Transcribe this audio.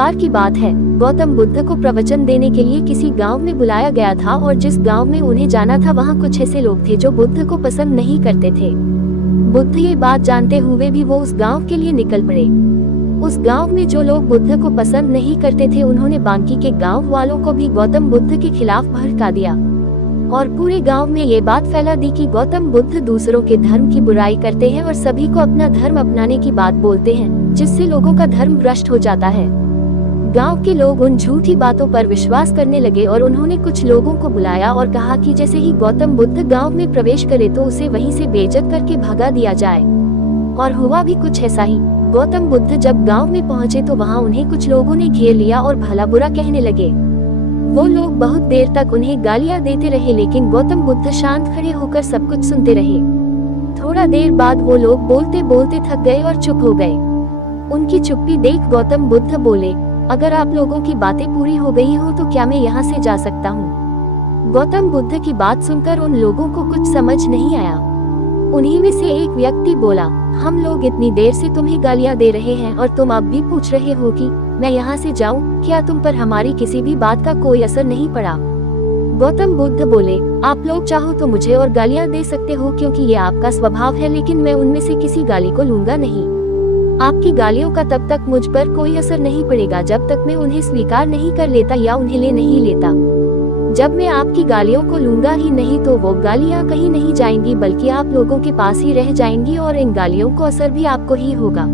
बार की बात है, गौतम बुद्ध को प्रवचन देने के लिए किसी गांव में बुलाया गया था और जिस गांव में उन्हें जाना था वहां कुछ ऐसे लोग थे जो बुद्ध को पसंद नहीं करते थे। बुद्ध ये बात जानते हुए भी वो उस गांव के लिए निकल पड़े। उस गांव में जो लोग बुद्ध को पसंद नहीं करते थे उन्होंने बाकी के गांव वालों को भी गौतम बुद्ध के खिलाफ भड़का दिया और पूरे गांव में ये बात फैला दी कि गौतम बुद्ध दूसरों के धर्म की बुराई करते हैं और सभी को अपना धर्म अपनाने की बात बोलते हैं, जिससे लोगों का धर्म भ्रष्ट हो जाता है। गांव के लोग उन झूठी बातों पर विश्वास करने लगे और उन्होंने कुछ लोगों को बुलाया और कहा कि जैसे ही गौतम बुद्ध गांव में प्रवेश करे तो उसे वहीं से बेइज्जत करके भगा दिया जाए। और हुआ भी कुछ ऐसा ही। गौतम बुद्ध जब गांव में पहुंचे तो वहां उन्हें कुछ लोगों ने घेर लिया और भला बुरा कहने लगे। वो लोग बहुत देर तक उन्हें गालियां देते रहे, लेकिन गौतम बुद्ध शांत खड़े होकर सब कुछ सुनते रहे। थोड़ा देर बाद वो लोग बोलते बोलते थक गए और चुप हो गए। उनकी चुप्पी देख गौतम बुद्ध बोले, अगर आप लोगों की बातें पूरी हो गई हो तो क्या मैं यहाँ से जा सकता हूँ? गौतम बुद्ध की बात सुनकर उन लोगों को कुछ समझ नहीं आया। उन्हीं में से एक व्यक्ति बोला, हम लोग इतनी देर से तुम्हें गालियां दे रहे हैं और तुम अब भी पूछ रहे हो कि मैं यहाँ से जाऊँ? क्या तुम पर हमारी किसी भी बात का कोई असर नहीं पड़ा? गौतम बुद्ध बोले, आप लोग चाहो तो मुझे और गालियां दे सकते हो क्योंकि ये आपका स्वभाव है, लेकिन मैं उनमें से किसी गाली को लूंगा नहीं। आपकी गालियों का तब तक मुझ पर कोई असर नहीं पड़ेगा जब तक मैं उन्हें स्वीकार नहीं कर लेता या उन्हें ले नहीं लेता। जब मैं आपकी गालियों को लूंगा ही नहीं तो वो गालियां कहीं नहीं जाएंगी बल्कि आप लोगों के पास ही रह जाएंगी और इन गालियों को असर भी आपको ही होगा।